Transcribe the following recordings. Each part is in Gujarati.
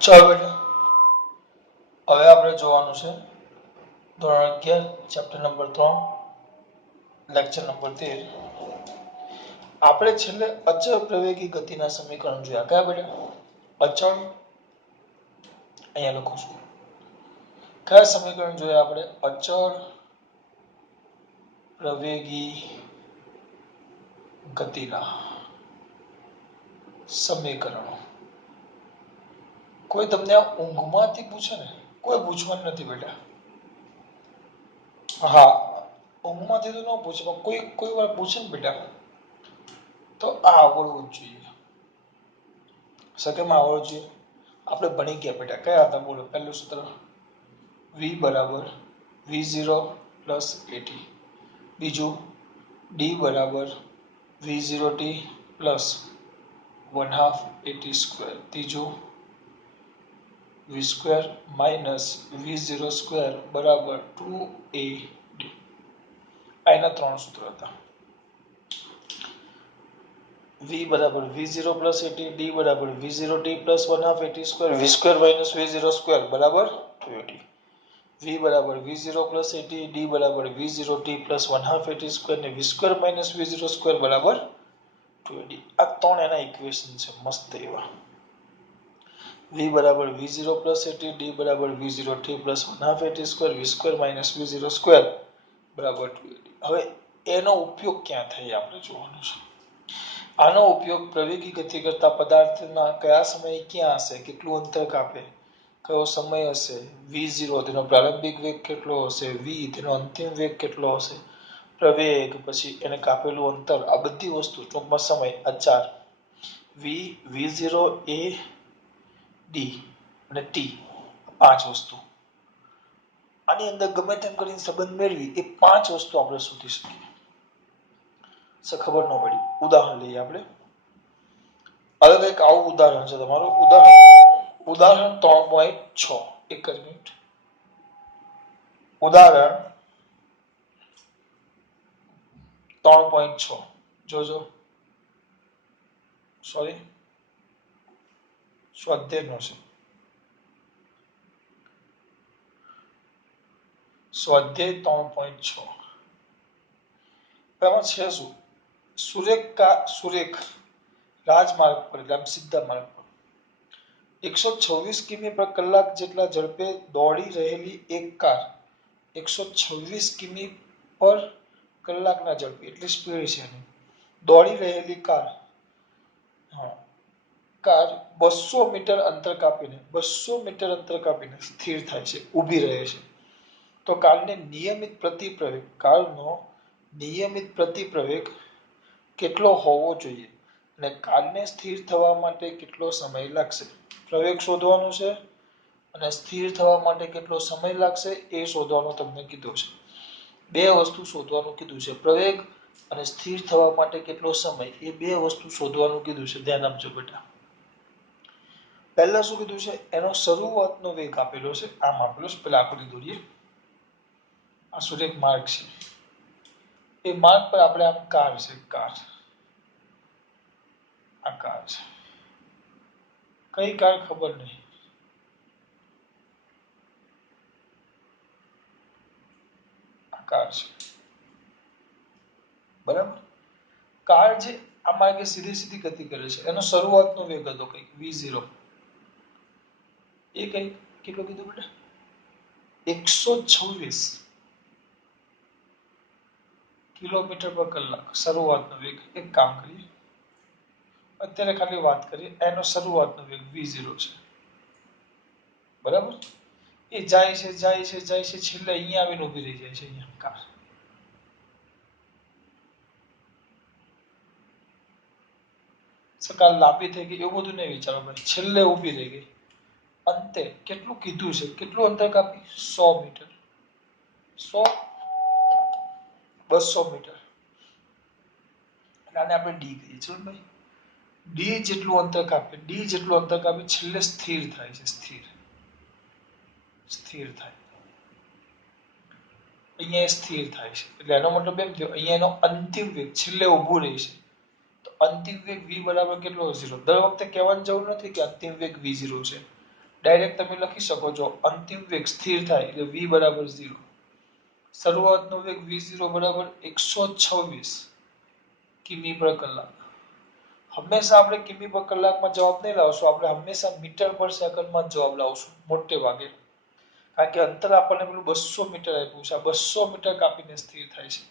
ચાલો બેટા હવે આપણે જોવાનું છે ધોરણ 11 ચેપ્ટર નંબર 3 લેક્ચર નંબર 13 આપણે છેલ્લે અચળ પ્રવેગી ગતિના સમીકરણ જોયા કયા બેટા અચળ અહીંયા લખું છું કયા સમીકરણ જોયા આપણે અચળ પ્રવેગી ગતિના સમીકરણો કોઈ તમને ઊંઘમાંથી પૂછે ને કોઈ પૂછવાનું નથી બેટા હા ઊંઘમાંથી તો ન પૂછે પણ કોઈ વાર પૂછે ને બેટા તો આ આવડવું જ જોઈએ સકેમાં આવડવું જોઈએ આપણે ભણી ગયા બેટા કયા હતા બોલો પહેલું સૂત્ર v બરાબર v0 પ્લસ at બીજું d બરાબર v0t પ્લસ 1/2 at સ્ક્વેર ત્રીજું v square minus v0 square બરાબર 2ad આના ત્રણ સૂત્ર હતા v બરાબર v0 પ્લસ at d બરાબર v0t plus 1/2 at square v square minus v0 square બરાબર 2at v બરાબર v0 પ્લસ at d બરાબર v0t પ્લસ 1/2 at સ્ક્વેર ને v square minus v0 square બરાબર 2ad આ ત્રણ એના ઇક્વેશન છે મસ્ત એવા v બરાબર v0 પ્લસ at d બરાબર v0t plus 1/2 at square v square minus v0 square બરાબર 2ad હવે એનો ઉપયોગ ક્યાં થાય આપણે જોવાનું છે આનો ઉપયોગ પ્રવેગી ગતિ કરતા પદાર્થના કયા સમયે ક્યાં હશે કેટલું અંતર કાપે કયો સમય હશે v0 તેનો પ્રારંભિક વેગ કેટલો હશે v તેનો અંતિમ વેગ કેટલો હશે પ્રવેગ પછી એને કાપેલું અંતર આ બધી વસ્તુ ટૂંકમાં સમય આ ચાર v v0 a d અને t પાંચ વસ્તુ આની અંદર ગમે તેમ કરીને સંબંધ મેળવી એ પાંચ વસ્તુ આપણે શોધી શકીએ ખબર ન પડી ઉદાહરણ લઈએ આપણે હવે કંઈક આવું ઉદાહરણ છે તમારું ઉદાહરણ 3.6 એક જ મિનિટ ઉદાહરણ 3.6 જોજો સોરી સ્વાધ્યાયનો છે સ્વાધ્યાય 3.6 એમાં છે શું સુરેખ રાજમાર્ગ પર એટલે સીધા માર્ગ પર 126 કિમી પર કલાક જેટલા ઝડપે દોડી રહેલી એક કાર 126 કિમી પર કલાકના ઝડપે એટલી સ્પીડ છે એની દોડી રહેલી કાર 200 મીટર અંતર કાપીને સ્થિર થાય છે ઊભી રહે છે તો કારનો નિયમિત પ્રતિપ્રવેગ કેટલો હોવો જોઈએ અને કારને સ્થિર થવા માટે કેટલો સમય લાગશે પ્રવેગ શોધવાનો છે અને સ્થિર થવા માટે કેટલો સમય લાગશે એ શોધવાનું તમને કીધું છે બે વસ્તુ શોધવાનું કીધું છે પ્રવેગ અને સ્થિર થવા માટે કેટલો સમય એ બે વસ્તુ શોધવાનું કીધું છે ધ્યાન આપજો બેટા પહેલા શું કીધું છે એનો શરૂઆતનો વેગ આપેલો છે આમ આપેલો છે પેલા આકૃતિ દોરીએ આ સુરેખ માર્ગ છે એ માર્ગ પર આપણે આમ કાર છે આ કાર છે કઈ કાર ખબર નહીં આ કાર છે બરાબર કાર જે આ માર્ગે સીધી ગતિ કરે છે એનો શરૂઆતનો વેગ હતો કંઈક v0 એ કઈ કેટલો કીધું બેટા 126 કિલોમીટર પર કલાક શરૂઆતનો વેગ એક કામ કરીએ અત્યારે ખાલી વાત કરીએ એનો શરૂઆતનો વેગ v0 છે બરાબર એ જાય છે છેલ્લે અહીંયા આવીને ઊભી રહી જાય છે અહીંયા કાર સકાલ લાંબી થઈ ગઈ એવું બધું નહીં વિચારો ભાઈ છેલ્લે ઊભી રહી ગઈ અંતે કેટલું કીધું છે કેટલું અંતર કાપી 100 મીટર 200 મીટર આને આપણે ડી કહીએ છીએ ભાઈ ડી જેટલું અંતર કાપી છેલ્લે સ્થિર થાય છે સ્થિર થાય અહીંયા સ્થિર થાય છે એટલે એનો મતલબ એમ થયો અહીંયા એનો અંતિમ વેગ છેલ્લે ઊભું રહે છે તો અંતિમ વેગ v બરાબર કેટલો 0 દર વખતે કહેવાની જરૂર નથી કે અંતિમ વેગ v0 છે ડાયરેક્ટ તમે લખી શકો છો અંતિમ વેગ સ્થિર થાય એટલે v બરાબર 0. શરૂઆતનો વેગ v0 બરાબર 126 કિમી પર કલાક. હંમેશા આપણે કિમી પર કલાકમાં જવાબ નહીં લાવશું, આપણે હંમેશા મીટર પર સેકન્ડમાં જવાબ લાવશું મોટે ભાગે, કારણ કે અંતર આપણને પેલું 200 મીટર આપ્યું છે. આ 200 મીટર કાપીને સ્થિર થાય છે.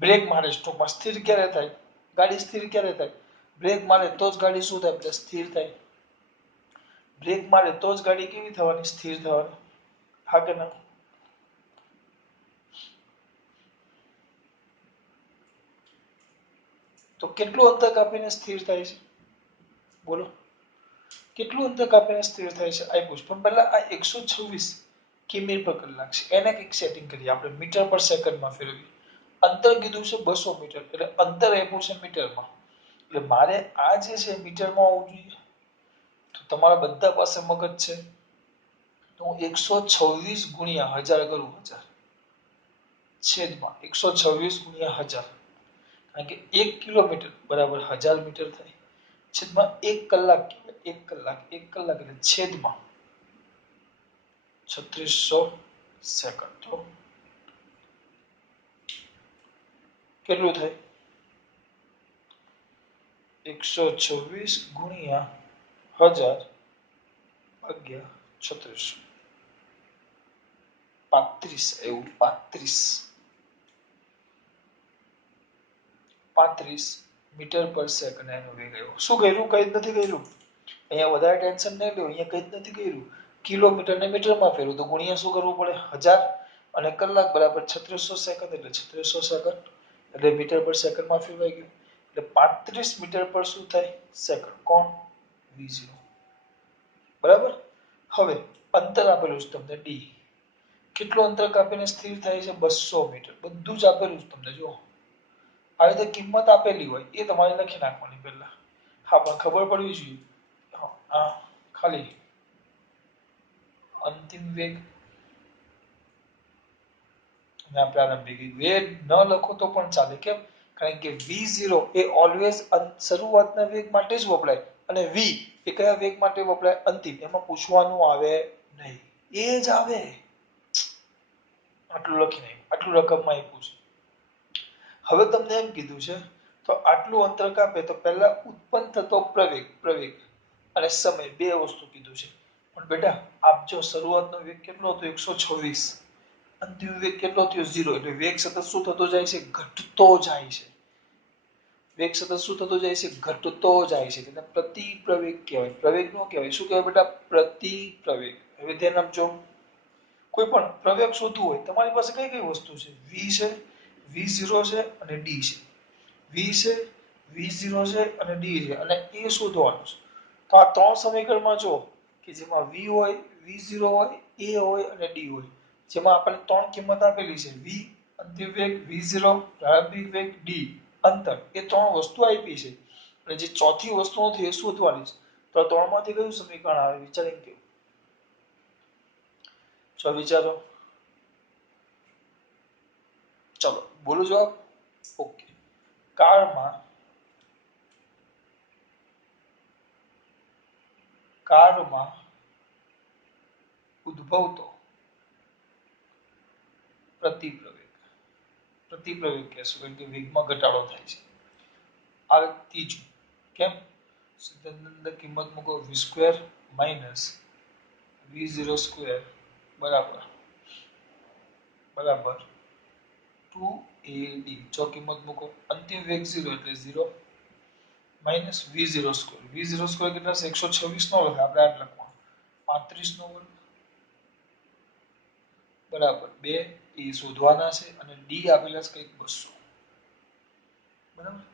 બ્રેક મારે સ્ટોપમાં સ્થિર ક્યારે થાય? ગાડી સ્થિર ક્યારે થાય? બ્રેક મારે તો જ ગાડી શું થાય? એટલે સ્થિર થાય. બ્રેક મારે તો જ ગાડી કેવી થવાની? સ્થિર થવાની. હા કે ના? તો કેટલું અંતર કાપીને સ્થિર થાય છે? બોલો, કેટલું અંતર કાપીને સ્થિર થાય છે? આપ્યું છે. પણ પહેલા આ 126 કિમી પર કલાક છે, એને કંઈક સેટિંગ કરીએ આપણે મીટર પર સેકન્ડમાં ફેરવી. અંતર કીધું છે 200 મીટર, એટલે અંતર આપ્યું છે મીટરમાં, એટલે મારે આ જે છે મીટરમાં હોવું જોઈએ. તો તમારા બધા પાસે મગજ છે, તો હું 126 ગુણ્યા 1000 કરું, 1000 છેદમાં 126 ગુણ્યા 1000, કારણ કે 1 કિલોમીટર બરાબર 1000 મીટર થાય, છેદમાં 1 કલાક કહેવાય, 1 કલાક, 1 કલાક એટલે છેદમાં 3600 સેકન્ડ. તો કેટલું થાય? 126 ગુણ્યા 1000 ભાગ્યા 3600, 35 એવું, 35 મીટર પર સેકન્ડ એનો વેગ આવ્યો. શું કર્યું? કઈ જ નથી કર્યું. અહીંયા વધારે ટેન્શન નહીં લો, અહીંયા કઈ જ નથી કર્યું. કિલોમીટર ને મીટરમાં ફેરવું તો ગુણ્યા શું કરવું પડે? 1000, અને કલાક બરાબર 3600 સેકન્ડ, એટલે 3600 સેકન્ડ, એટલે મીટર પર સેકન્ડમાં ફેરવાઈ ગયું. એટલે 35 મીટર પર શું થાય? સેકન્ડ. કોણ? v0. બરાબર. હવે અંતર આપેલું છે તમને d. કેટલું અંતર કાપીને સ્થિર થાય છે? 200 મીટર. બધું જ આપેલું છે તમને. જો આ રીતે કિંમત આપેલી હોય એ તમારે લખી નાખવાની પહેલા. હા, પણ ખબર પડવી જોઈએ. હા, ખાલી અંતિમ વેગ અને પ્રારંભિક વેગ ન લખો તો પણ ચાલે. કેમ? કારણ કે v0 એ ઓલવેઝ શરૂઆતના વેગ માટે જ વપરાય, અને v એ કયા વેગ માટે વપરાય? અંતિમ. એમાં પૂછવાનું આવે નહીં, એ જ આવે. આટલું લખી નાખ્યું, આટલું રકમમાં આપ્યું છે. હવે તમને એમ કીધું છે, તો આટલું અંતર કાપે તો પહેલા ઉત્પન્ન થતો પ્રવેગ અને સમય, બે વસ્તુ કીધું છે. પણ બેટા આપજો શરૂઆતનો વેગ કેટલો હતો? 126. અંતિમ વેગ કેટલો થયો? 0. એટલે વેગ સતત શું થતો જાય છે? ઘટતો જાય છે. વેગ સતત શું થતો જાય છે? ઘટતો જાય છે. તેને પ્રતિપ્રવેગ કહેવાય. પ્રવેગ નો કહેવાય. શું કહેવાય બેટા? પ્રતિપ્રવેગ. હવે ધ્યાન આપજો. કોઈ પણ પ્રવેગ શોધવું હોય, તમારી પાસે કઈ કઈ વસ્તુ છે? v છે, v0 છે અને d છે. v છે, v0 છે અને d છે, અને એ શોધવાનું છે. તો આ ત્રણ સમીકરણમાં જો કે જેમાં v હોય, v0 હોય, a હોય અને d હોય, જેમાં આપણને ત્રણ કિંમત આપેલી છે, v અંતિમ વેગ, v0 પ્રારંભિક વેગ, d અંતર, એ ત્રણ વસ્તુ આપી છે. અને જે ચોથી વસ્તુ નથી એ શોધવાની છે. તો ત્રણમાંથી કયું સમીકરણ આવે? વિચારીને કહો. ચલો વિચારો. ચલો બોલો જવાબ. ઓકે. કાળમાં ઉદ્ભવતો પ્રતિપ્રવેગ કહેશું, કારણ કે વેગમાં ઘટાડો થાય છે. આ ત્રીજું. કેમ? સિદ્ધાંતની કિંમત મૂકો, v² માઇનસ v0² બરાબર 2ad. જો કિંમત મૂકો, અંતિમ વેગ 0 એટલે 0 માઇનસ v0². v0² કેટલા છે? 126 નો લખે, આપણે આટ લખવાનું 35 નો વર્ગ બરાબર 2. એ શોધવાના છે, અને d આપેલા છે કંઈક 200. બરાબર.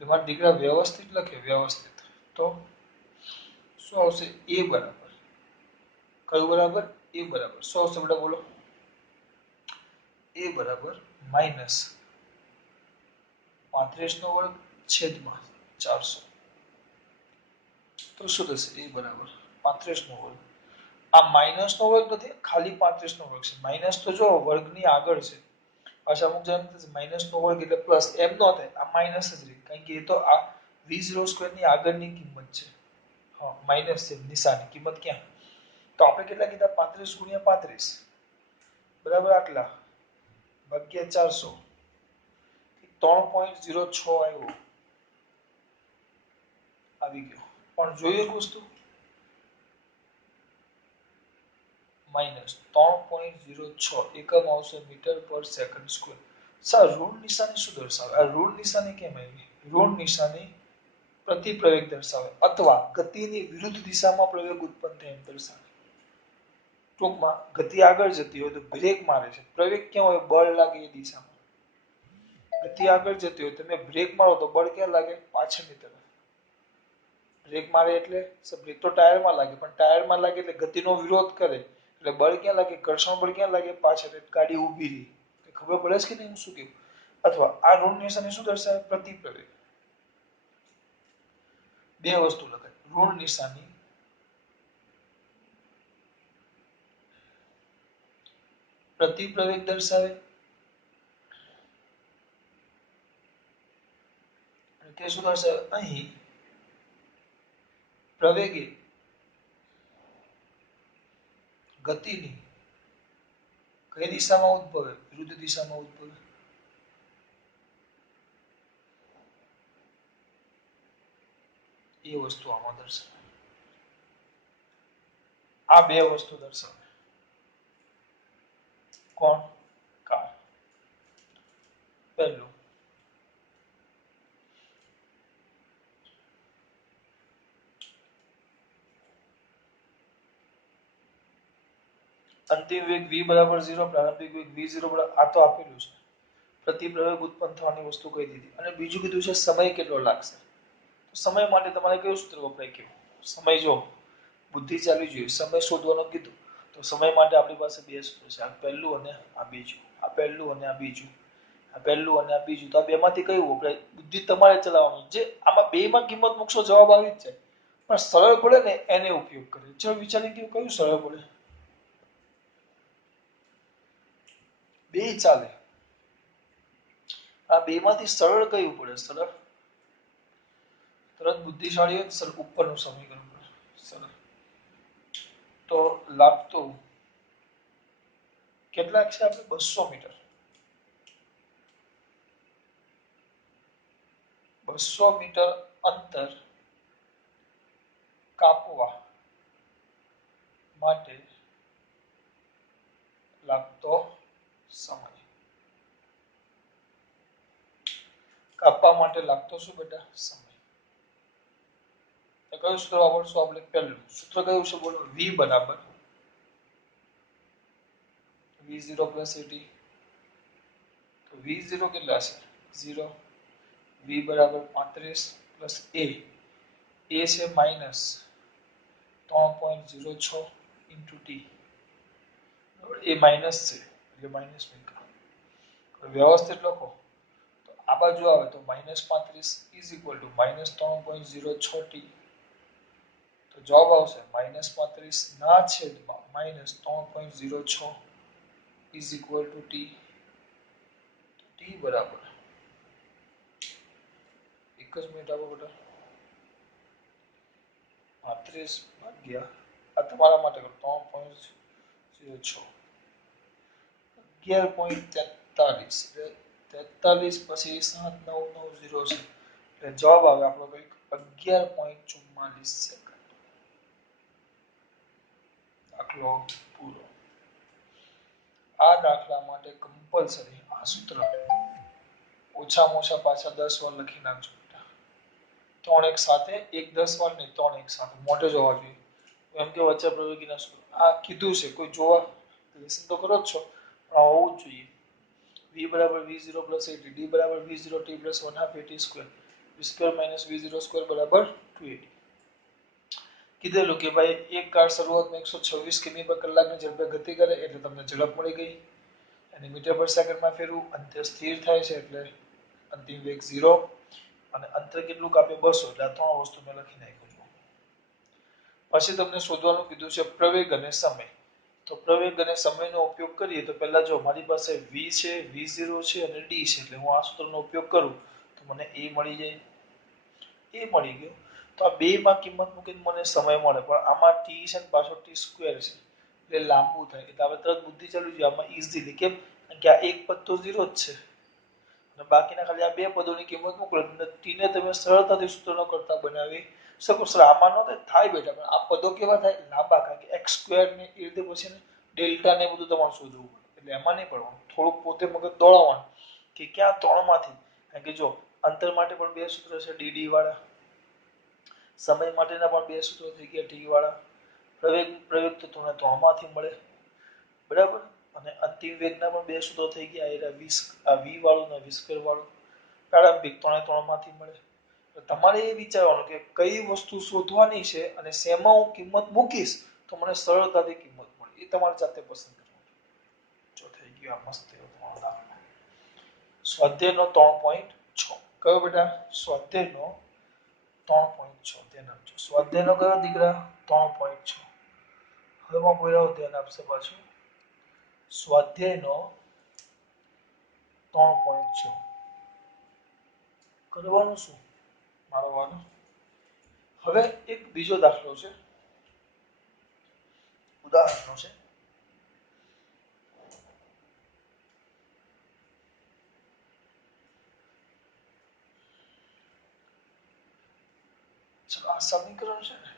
તમારા દીકરા વ્યવસ્થિત લખે, વ્યવસ્થિત. તો શું આવશે? a બરાબર કયું બરાબર? a બરાબર શું આવશે બેટા? બોલો. a બરાબર માઇનસ 35 નો વર્ગ છેદમાં 400. તો શું થશે? a બરાબર 35 નો વર્ગ. આ માઇનસ નો વર્ગ નથી, ખાલી 35 નો વર્ગ છે. માઇનસ તો જો વર્ગની આગળ છે. પાછા અમુક જણ માઇનસ નો વર્ગ એટલે પ્લસ, એમ ન થાય. આ માઇનસ જ રહે, કારણ કે એ તો આ v0² ની આગળની કિંમત છે. હા, માઇનસ છે નિશાની. કિંમત ક્યાં? તો આપણે કેટલા કીધા 35 ગુણ્યા 35 બરાબર આટલા ભાગ્યા 400 3.06 આવ્યો આવી ગયો પણ જોઈએ એક વસ્તુ -3.06 એકમ આવશે મીટર પર સેકન્ડ સ્ક્વેર સર ઋણ નિશાની શું દર્શાવે આ ઋણ નિશાની કેમ આવી ઋણ નિશાની પ્રતિપ્રવેગ દર્શાવે અથવા ગતિની વિરુદ્ધ દિશામાં પ્રવેગ ઉત્પન્ન થાય એમ દર્શાવે ટૂંકમાં ગતિ આગળ જતી હોય તો બ્રેક મારે છે પ્રવેગ ક્યાં હોય બળ લાગે એ દિશામાં ગતિ આગળ જતી હોય તમે બ્રેક મારો તો બળ ક્યાં લાગે પાછળની તરફ બ્રેક મારે એટલે બ્રેક તો ટાયરમાં લાગે પણ ટાયરમાં લાગે એટલે ગતિનો વિરોધ કરે એટલે બળ ક્યાં લાગે ઘર્ષણ બળ ક્યાં લાગે પાછળ ગાડી ઊભી રહી ખબર પડે છે કે નહીં હું શું કહું અથવા આ ઋણ નિશાની શું દર્શાવે પ્રતિપ્રવેગ બે વસ્તુ લખાય ઋણ નિશાની પ્રતિપ્રવેગ દર્શાવે તે શું દર્શાવે અહીં પ્રવેગે ગતિની કઈ દિશામાં ઉદ્ભવે વિરુદ્ધ દિશામાં ઉદ્ભવે એ વસ્તુ આમાં દર્શાવે આ બે વસ્તુ દર્શાવે કોણ કાર પહેલું અંતિમ વેગ v બરાબર 0 પ્રારંભિક વેગ v0 બરાબર આ તો આપેલું છે પ્રતિપ્રવેગ ઉત્પન્ન થવાની વસ્તુ કહી દીધી અને બીજું કીધું છે સમય કેટલો લાગશે તો સમય માટે તમારે કયું સૂત્ર વપરાય કેવું સમય જો બુદ્ધિ ચાલવી જોઈએ સમય શોધવાનું કીધું તો સમય માટે આપણી પાસે બે સૂત્ર છે આ પહેલું અને આ બીજું આ પહેલું અને આ બીજું આ પહેલું અને આ બીજું તો આ બેમાંથી કયું વપરાય બુદ્ધિ તમારે ચલાવવાની જે આમાં બેમાં કિંમત મૂકશો જવાબ આવી જ જાય પણ સરળ પડે ને એને ઉપયોગ કરે ચલો વિચારી કે કયું સરળ પડે બે ચાલે આ બેમાંથી સરળ કયું પડે સરળ તરત બુદ્ધિશાળી હોય સર ઉપરનું સમીકરણ પડે સરળ તો લાગતું કેટલાક છે આપણે 200 મીટર 200 મીટર અંતર કાપવા માટે લાગતો સમય કાપવા માટે લાગતો શું બેટા સમય તો કયું સૂત્ર વાપરશું આપણે પહેલું સૂત્ર કયું છે બોલો v બરાબર v0 plus at તો v0 કેટલા છે 0 v બરાબર 35 plus a છે માઇનસ 3.06 into t એ માઇનસ છે એટલે માઇનસ મૂક્યા વ્યવસ્થિત લખો તો આ બાજુ આવે તો -35 is equal to -3.06 t તો જવાબ આવશે -35 ના છેદમાં -3.06 is equal to t t બરાબર એક જ મિનિટ આપો બેટા 35 ભાગ્યા આ તમારા માટે 3.06 11.43 43 પછી 7990 છે એટલે જવાબ આવે આપણો કંઈક 11.44 સેકન્ડ દાખલો પૂરો આ દાખલા માટે કમ્પલસરી આ સૂત્ર ઓછામાં ઓછા પાછા 10 વાર લખી નાખજો ત્રણ એક સાથે એક 10 વાર નહીં ત્રણ એક સાથે મોટે જ હોવા જોઈએ એમ કે વચ્ચે પ્રવેગીના સૂત્ર આ કીધું છે કોઈ જોવા લેસન તો કરો જ છો પણ આ હોવું જ જોઈએ v બરાબર v0 plus at d બરાબર v0 t plus 1/2 at square v square minus v0 square બરાબર 2at કીધેલું કે ભાઈ એક કાર શરૂઆતમાં 126 કિમી પર કલાકની ઝડપે ગતિ કરે એટલે તમને ઝડપ મળી ગઈ અને મીટર પર સેકન્ડમાં ફેરવું અંતે સ્થિર થાય છે એટલે અંતિમ વેગ 0 અને અંતર કેટલું કાપે 200 એટલે આ ત્રણ વસ્તુ મેં લખી નાખ્યું છે પછી તમને શોધવાનું કીધું છે પ્રવેગ અને સમય તો પ્રવેગ અને સમયનો ઉપયોગ કરીએ તો પહેલા જો મારી પાસે v છે v0 છે અને d છે એટલે હું આ સૂત્રનો ઉપયોગ કરું તો મને a મળી જાય એ મળી ગયો તો આ બેમાં કિંમત મૂકીને મને સમય મળે, પણ આમાં t છે ને પાછો t સ્ક્વેર છે એટલે લાંબુ થાય. એટલે આપણે તરત બુદ્ધિ ચાલુ છે આમાં ઈઝીલી. કેમ? કારણ કે આ એક પદ તો 0 જ છે અને બાકીના ખાલી આ બે પદોની કિંમત મોકલો એટલે t ને તમે સરળતાથી સૂત્રનો કરતા બનાવી શકો. સર આમાં ન થાય બેટા, પણ આ પદો કેવા થાય? લાંબા. કારણ કે x સ્ક્વેર ને એ રીતે પછી ડેલ્ટા ને બધું તમારે શોધવું પડે. એટલે એમાં નહીં પડવાનું, થોડુંક પોતે મગજ દોડાવવાનું કે ક્યાં ત્રણમાંથી. કારણ કે જો અંતર માટે પણ બે સૂત્ર છે dd વાળા, સમય માટેના પણ બે સૂત્રો થઈ ગયા t વાળા, પ્રવેગ તત્વોને ત્રણમાંથી મળે, બરાબર. અને અંતિમ વેગના પણ બે સૂત્રો થઈ ગયા, એટલે આ v વાળું ને v સ્ક્વેર વાળું. પ્રારંભિક ત્રણમાંથી મળે. તો તમારે એ વિચારવાનું કે કઈ વસ્તુ શોધવાની છે અને શેમાં હું કિંમત મૂકીશ તો મને સરળતાથી કિંમત મળે. એ તમારે જાતે પસંદ કરવાનું. જો થઈ ગયું આ મસ્ત એવો તમારો દાખલો. સ્વાધ્યાયનો 3.6 કયો બેટા? સ્વાધ્યાયનો 3.6 ધ્યાન આપજો. સ્વાધ્યાયનો કયો દીકરા? 3.6. હવે માં બોલાવો ધ્યાન આપશે પાછું. સ્વાધ્યાયનો 3.6 કરવાનું શું? મારો વાલો. હવે એક બીજો દાખલો છે, ઉદાહરણનો છે. ચલો આ સમીકરણ છે ને,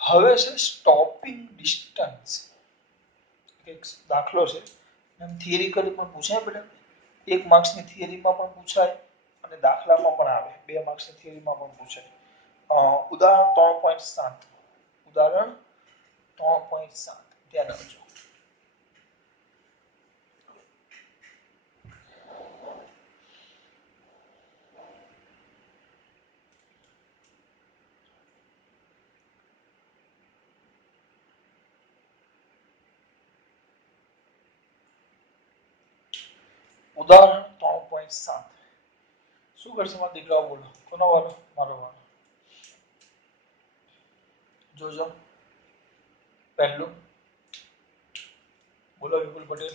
હવે છે સ્ટોપિંગ ડિસ્ટન્સ. એક દાખલો છે, એમ થિયરિકલી પણ પૂછાય બેટા. 1 માર્ક્સની થિયરીમાં પણ પૂછાય અને દાખલામાં પણ આવે. 2 માર્ક્સની થિયરીમાં પણ પૂછાય. ઉદાહરણ 3.7. ઉદાહરણ 3.7 ધ્યાન આપજો. ઉદાહરણ 3.7. શું કરશે મારા દીકરાઓ? બોલો. કોનો વાલો? મારો વાલો. જોજો પહેલું, બોલો વિપુલ પટેલ.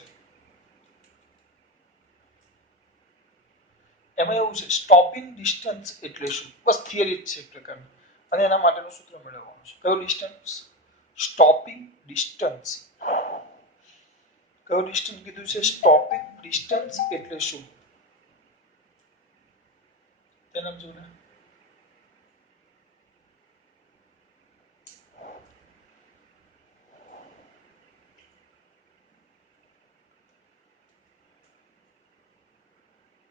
એમાં એવું છે સ્ટોપિંગ ડિસ્ટન્સ એટલે શું? બસ થિયરી જ છે એક પ્રકારની, અને એના માટેનું સૂત્ર મેળવવાનું છે. કયું ડિસ્ટન્સ? Stopping distance. કયું ડિસ્ટન્સ કીધું છે? સ્ટોપિંગ ડિસ્ટન્સ એટલે શું? તેના જોડે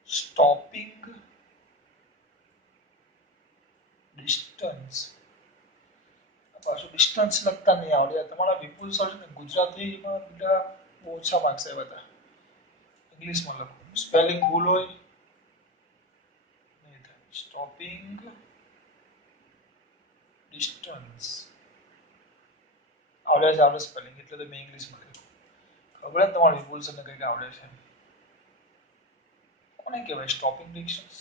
સ્ટોપિંગ ડિસ્ટન્સ. પાછું ડિસ્ટન્સ લખતા નહીં આવડે. તમારા વિપુલ સર ને ગુજરાતીમાં બેટા બહુ ઓછા માર્ક્સ આવ્યા હતા. ઇંગ્લિશમાં લખો, સ્પેલિંગ ભૂલ હોય નહીં થાય. સ્ટોપિંગ ડિસ્ટન્સ આવડે છે, આવડે સ્પેલિંગ, એટલે તો મેં ઇંગ્લિશમાં લખ્યું. ખબર ને તમારા વિપુલ સરને કંઈક આવડે છે. કોને કહેવાય સ્ટોપિંગ ડિસ્ટન્સ?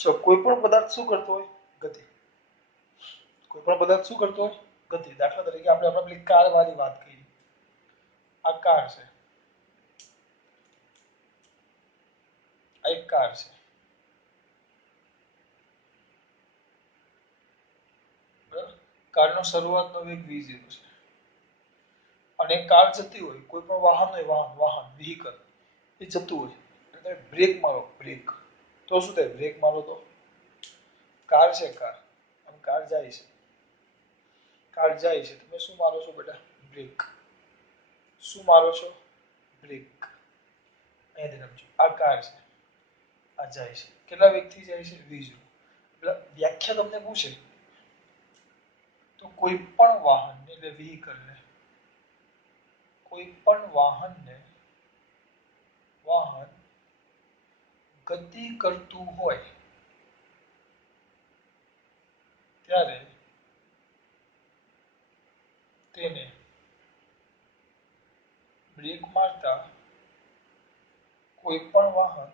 જો કોઈ પણ પદાર્થ શું કરતો હોય? ગતિ. કોઈ પણ પદાર્થ શું કરતો હોય? ગતિ. દાખલા તરીકે આપણે પેલી કાર વાળી વાત કરી. આ કાર છે, આ એક કાર છે, બરાબર. કારનો શરૂઆતનો વેગ v0 છે અને કાર જતી હોય, કોઈ પણ વાહન હોય, વાહન વ્હીકલ એ જતું હોય, એટલે બ્રેક મારો, બ્રેક. તો શું થાય? બ્રેક મારો તો કાર છે, કાર, અને કાર જાય છે, કાર જાય છે. તમે શું મારો છો બેટા? બ્રેક. શું મારો છો? બ્રેક. અહીંયા સમજો, આ કાર છે, આ જાય છે. કેટલા વેગથી જાય છે? v0. એટલે વ્યાખ્યા તમને પૂછે તો કોઈ પણ વાહનને, એટલે વ્હીકલને, કોઈ પણ વાહન ગતિ કરતું હોય ત્યારે તેને બ્રેક મારતા કોઈ પણ વાહન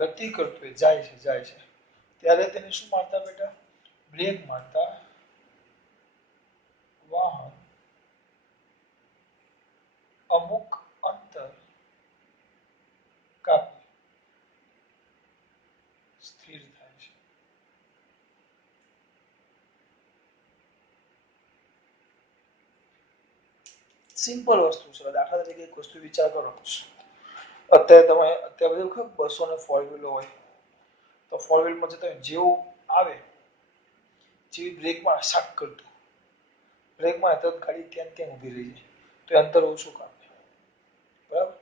ગતિ કરતું હોય, જાય છે ત્યારે તેને શું મારતા બેટા? બ્રેક મારતા વાહન અમુક અંતર કાપી સ્થિર થાય છે. સિમ્પલ વસ્તુ છે. દાખલા તરીકે એક વસ્તુ વિચાર કરો. અત્યારે બધું ખબર બસો ને ફોર વ્હીલો હોય, તો ફોર વ્હીલમાં જતા જેવું આવે, જેવી બ્રેકમાં શાક કરતું, બ્રેકમાં તરત ગાડી ત્યાં ઊભી રહી જાય, તો એ અંતર ઓછું કાપે. બરાબર?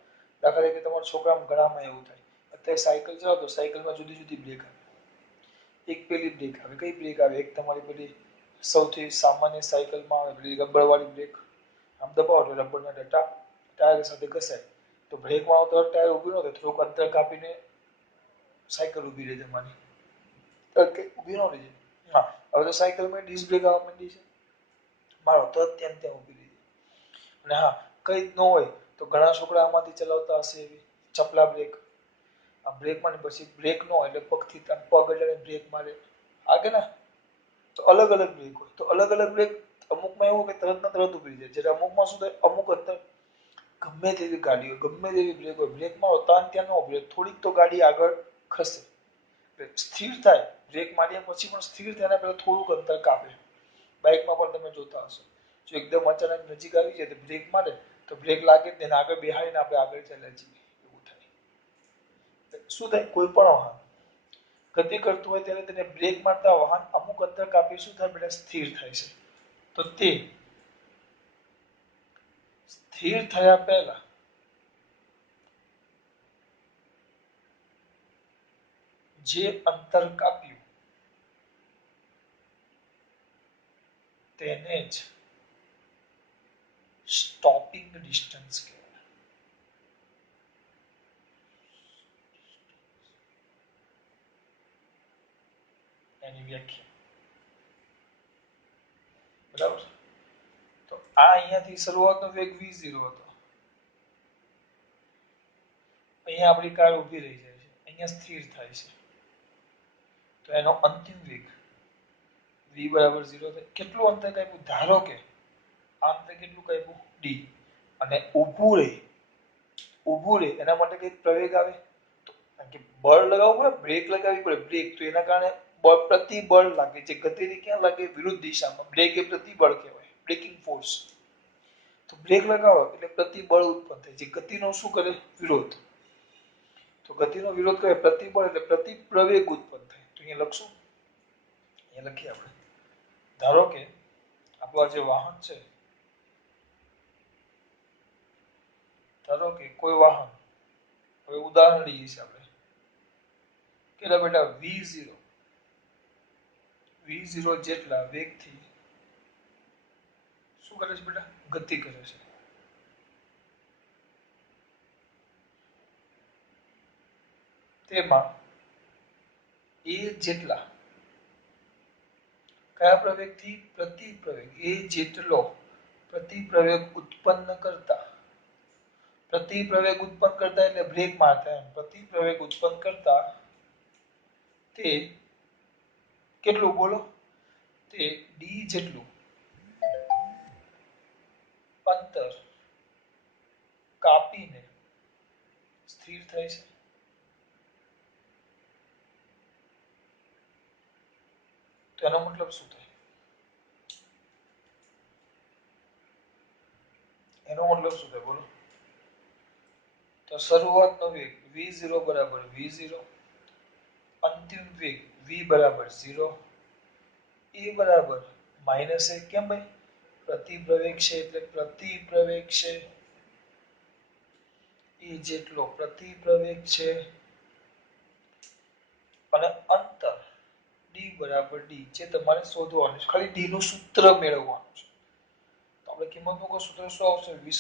દાખલા તરીકે તમારા છોકરામાં ગળામાં એવું થાય. અત્યારે સાયકલ ચલાવો તો સાયકલમાં જુદી જુદી બ્રેક આવે. એક પેલી બ્રેક આવે, કઈ બ્રેક આવે? એક તમારી પેલી સૌથી સામાન્ય સાયકલમાં આવે પેલી રબરવાળી બ્રેક. આમ દબાવો એટલે રબરના ડટ્ટા ટાયર સાથે ઘસાય. તો બ્રેકમાં આવતો ટાયર ઊભી ન થાય, થોડુંક અંતર કાપીને સાયકલ ઊભી રહે તમારી. ઊભી ન રહી જાય. હા, હવે તો સાયકલમાં ડિસ્ક બ્રેક આવવા માંડી છે. મારો તો ત્યાં ઊભી રહી જાય. અને હા, કઈ જ ન હોય તો ઘણા છોકરા આમાંથી ચલાવતા હશે એવી ચપલા બ્રેક. આ બ્રેકમાં પછી બ્રેક ન હોય એટલે પગથી પગ એટલે બ્રેક મારે. હા કે ના? તો અલગ અલગ બ્રેક હોય. તો અલગ અલગ બ્રેક અમુકમાં એવું કે તરત ને તરત ઊભી જાય. જ્યારે અમુકમાં શું થાય, અમુક અંતર ગમે તેવી ગાડી હોય, ગમે તેવી બ્રેક હોય, બ્રેકમાં ત્યાં ન ઊભી રહે, થોડીક તો ગાડી આગળ ખસે. સ્થિર થાય, બ્રેક માર્યા પછી પણ સ્થિર થયાના પહેલા થોડુંક અંતર કાપે. બાઇકમાં પણ તમે જોતા હશો. જો એકદમ અચાનક નજીક આવી જાય તો બ્રેક મારે, તો બ્રેક લાગે જ નહીં, આગળ બેહાડીને આપણે આગળ ચાલ્યા જઈએ. એવું થાય. શું થાય? કોઈ પણ વાહન ગતિ કરતું હોય ત્યારે તેને બ્રેક મારતા વાહન અમુક અંતર કાપી શું થાય બેટા? સ્થિર થાય છે. તો તે સ્થિર થયા પહેલા જે અંતર કાપ્યું તેને જ સ્ટોપિંગ ડિસ્ટન્સ કહેવાય. એની વ્યાખ્યા. બરાબર? તો આ અહીંયાથી શરૂઆતનો વેગ v0 હતો. અહીંયા આપણી કાર ઊભી રહી જાય છે, અહીંયા સ્થિર થાય છે. તો એનો અંતિમ વેગ v બરાબર 0 થાય. કેટલું અંતર કાપ્યું? ધારો કે આ અંતર કેટલું કાપ્યું? d. અને ઊભું રહે એના માટે કંઈક પ્રવેગ આવે. કારણ કે બળ લગાવવું પડે, બ્રેક લગાવવી પડે, બ્રેક. તો એના કારણે પ્રતિબળ લાગે. જે ગતિની ક્યાં લાગે? વિરુદ્ધ દિશામાં. બ્રેક એ પ્રતિબળ કહેવાય, બ્રેકિંગ ફોર્સ. તો બ્રેક લગાવો એટલે પ્રતિબળ ઉત્પન્ન થાય. જે ગતિનો શું કરે? વિરોધ. તો ગતિનો વિરોધ કરે પ્રતિબળ એટલે પ્રતિપ્રવેગ ઉત્પન્ન થાય. તો અહીંયા લખશું, અહીંયા લખીએ આપણે. ધારો કે આપણું જે વાહન છે, ધારો કે કોઈ વાહન, હવે ઉદાહરણ લઈએ છીએ આપણે, કેટલા બેટા? v0 જેટલા વેગથી શું કરે છે બેટા? ગતિ કરે છે. તેમાં એ જેટલા કયા પ્રવેગથી? પ્રતિપ્રવેગ. એ જેટલો પ્રતિપ્રવેગ ઉત્પન્ન કરતા, પ્રતિપ્રવેગ ઉત્પન્ન કરતા એટલે બ્રેક મારતા એમ. પ્રતિપ્રવેગ ઉત્પન્ન કરતા તે કેટલું બોલો? તે d જેટલું અંતર કાપીને સ્થિર થાય છે. તો એનો મતલબ શું થાય? એનો મતલબ શું થાય બોલો? તો શરૂઆતનો વેગ v0 બરાબર v0, અંતિમ વેગ v બરાબર 0, એ બરાબર -a. કેમ ભાઈ? પ્રતિપ્રવેગ છે એટલે પ્રતિપ્રવેગ છે. એ જેટલો પ્રતિપ્રવેગ છે અને અંતર d બરાબર d, જે તમારે શોધવાનું છે. ખાલી d નું સૂત્ર મેળવવાનું છે. તો આપણે કિંમત મૂકો, સૂત્ર શું આવશે? v² -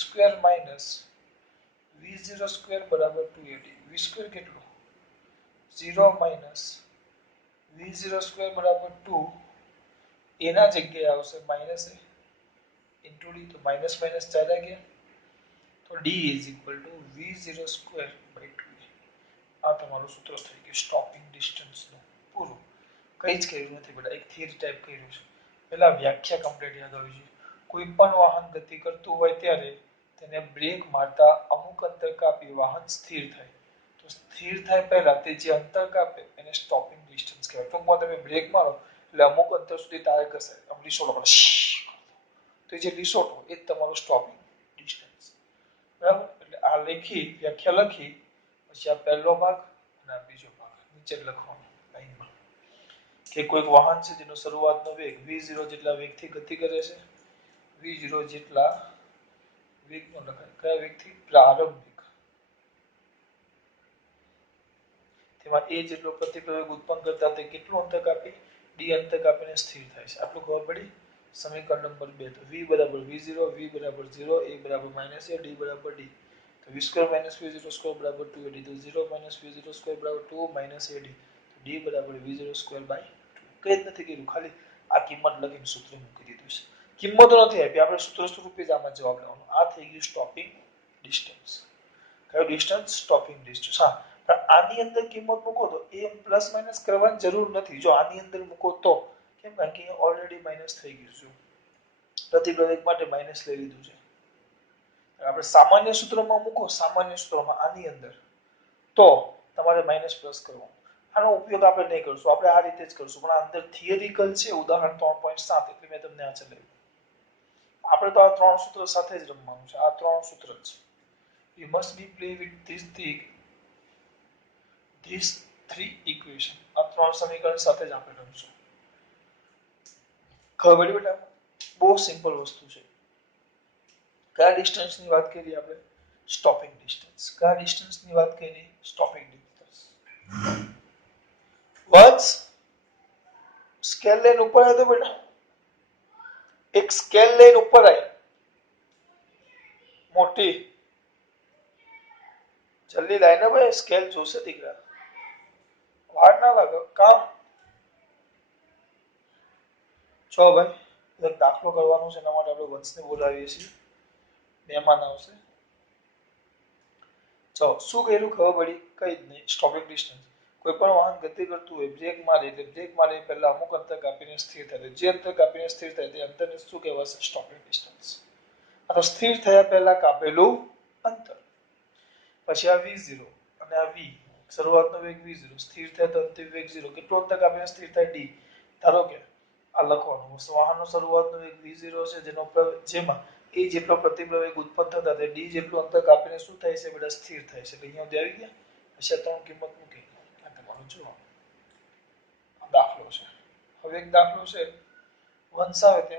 v0² બરાબર 280. v² કેટલું? 0 - v0² બરાબર 2. એના જગ્યાએ આવશે -a into d. તો માઇનસ માઇનસ ચાલ્યા ગયા. તો d is equal to v0² by 2. આ તમારું સૂત્ર થઈ ગયું સ્ટોપિંગ ડિસ્ટન્સનું પૂરું. કંઈ જ કર્યું નથી બેટા, એક થિયરી ટાઈપ કર્યું છે. પહેલા વ્યાખ્યા કમ્પ્લીટ યાદ હોવી જોઈએ. કોઈ પણ વાહન ગતિ કરતું હોય ત્યારે તેને બ્રેક મારતા અમુક અંતર કાપી વાહન સ્થિર થાય. તો સ્થિર થાય પહેલા તે જે અંતર કાપે એને સ્ટોપિંગ ડિસ્ટન્સ કહેવાય. ટૂંકમાં તમે બ્રેક મારો એટલે અમુક અંતર સુધી તારે ઘસાય, આમ લીસોટો પડે, તો જે લીસોટો એ જ તમારું સ્ટોપિંગ ડિસ્ટન્સ. બરાબર? એટલે આ લખી વ્યાખ્યા લખી પછી આ પહેલો ભાગ અને આ બીજો ભાગ નીચે લખવાનો લાઈનમાં કે કોઈક વાહન છે જેનો શરૂઆતનો વેગ v0 જેટલા વેગથી ગતિ કરે છે. v0 જેટલા વેગનો લખાય કયા વેગથી? પ્રારંભિક. તેમાં a જેટલો પ્રતિપ્રવેગ ઉત્પન્ન કરતા તે કેટલું અંતર કાપી d અંતર કાપીને સ્થિર થાય છે. આટલું ખબર પડી. સમીકરણ નંબર 2 તો v બરાબર v0, v બરાબર 0, a બરાબર -a, d બરાબર d. તો v² - v02 બરાબર 2ad. તો 0 - v02 બરાબર 2 - ad. તો d બરાબર v02/2. કંઈ જ નથી કર્યું, ખાલી આ કિંમત લખીને સૂત્ર મૂકી દીધું છે. કિંમતો નથી આપી, આપણે સૂત્ર સ્વરૂપે જ આમાં જવાબ લેવાનો. આ થઈ ગયું સ્ટોપિંગ ડિસ્ટન્સ. કયો ડિસ્ટન્સ? Stopping distance. હા, પણ આની અંદર કિંમત મૂકો તો એ પ્લસ માઇનસ કરવાની જરૂર નથી. જો આની અંદર મૂકો તો કેમ? કારણ કે ઓલરેડી માઇનસ થઈ ગયું છે. પ્રતિપ્રવેગ માટે માઇનસ લઈ લીધું છે. આપણે સામાન્ય સૂત્રમાં મૂકો, સામાન્ય સૂત્રમાં આની અંદર, તો તમારે માઇનસ પ્લસ કરવાનું. આનો ઉપયોગ આપણે નહીં કરશું, આપણે આ રીતે જ કરશું. પણ આ અંદર થિયરિકલ છે. ઉદાહરણ 3.7 એટલે મેં તમને આ ચલાવ્યું. આપણે તો આ ત્રણ સૂત્ર સાથે જ રમવાનું છે. આ ત્રણ સૂત્ર જ. You must be play with these three equation. આ ત્રણ સમીકરણ સાથે જ આપણે રમશું. ખબર પડી બેટા? બહુ સિમ્પલ વસ્તુ છે. કયા ડિસ્ટન્સની વાત કરી આપણે? Stopping distance. કયા ડિસ્ટન્સની વાત કરી? Stopping distance. Once scale line ઉપર આવે તો બેટા એક સ્કેલ લાઈન ઉપર આવી મોટી જલ્દી લાઈને ભાઈ, સ્કેલ જોશે દીકરા, વાર ના લાગે. કામ છો ભાઈ, એક દાખલો કરવાનો છે. એના માટે આપણે વંશને બોલાવીએ છીએ. મહેમાન આવશે. ચલો, શું કર્યું ખબર પડી? કઈ જ નહીં. Stopping distance. કોઈ પણ વાહન ગતિ કરતું હોય, બ્રેક મારે એટલે બ્રેક મારે પહેલા અમુક અંતર કાપીને સ્થિર થાય. જે અંતર કાપીને સ્થિર થાય તે અંતરને શું કહેવાશે? Stopping distance. આ તો સ્થિર થયા પહેલા કાપેલું અંતર. પછી આ v0 અને આ v, શરૂઆતનો વેગ v0, સ્થિર થાય તો અંતિમ વેગ 0. કેટલું અંતર કાપીને સ્થિર થાય? d. ધારો કે આ લખવાનું વાહનનો શરૂઆતનો વેગ v0 છે, જેમાં a જેટલો પ્રતિપ્રવેગ ઉત્પન્ન થતા તે d જેટલું અંતર કાપીને શું થાય છે બેટા? સ્થિર થાય છે. એટલે અહીંયા સુધી આવી ગયા. પછી ત્રણ કિંમત મૂકી. આ તમારો જવાબ. દાખલો છે. હવે એક દાખલો છે વંશ આવે તે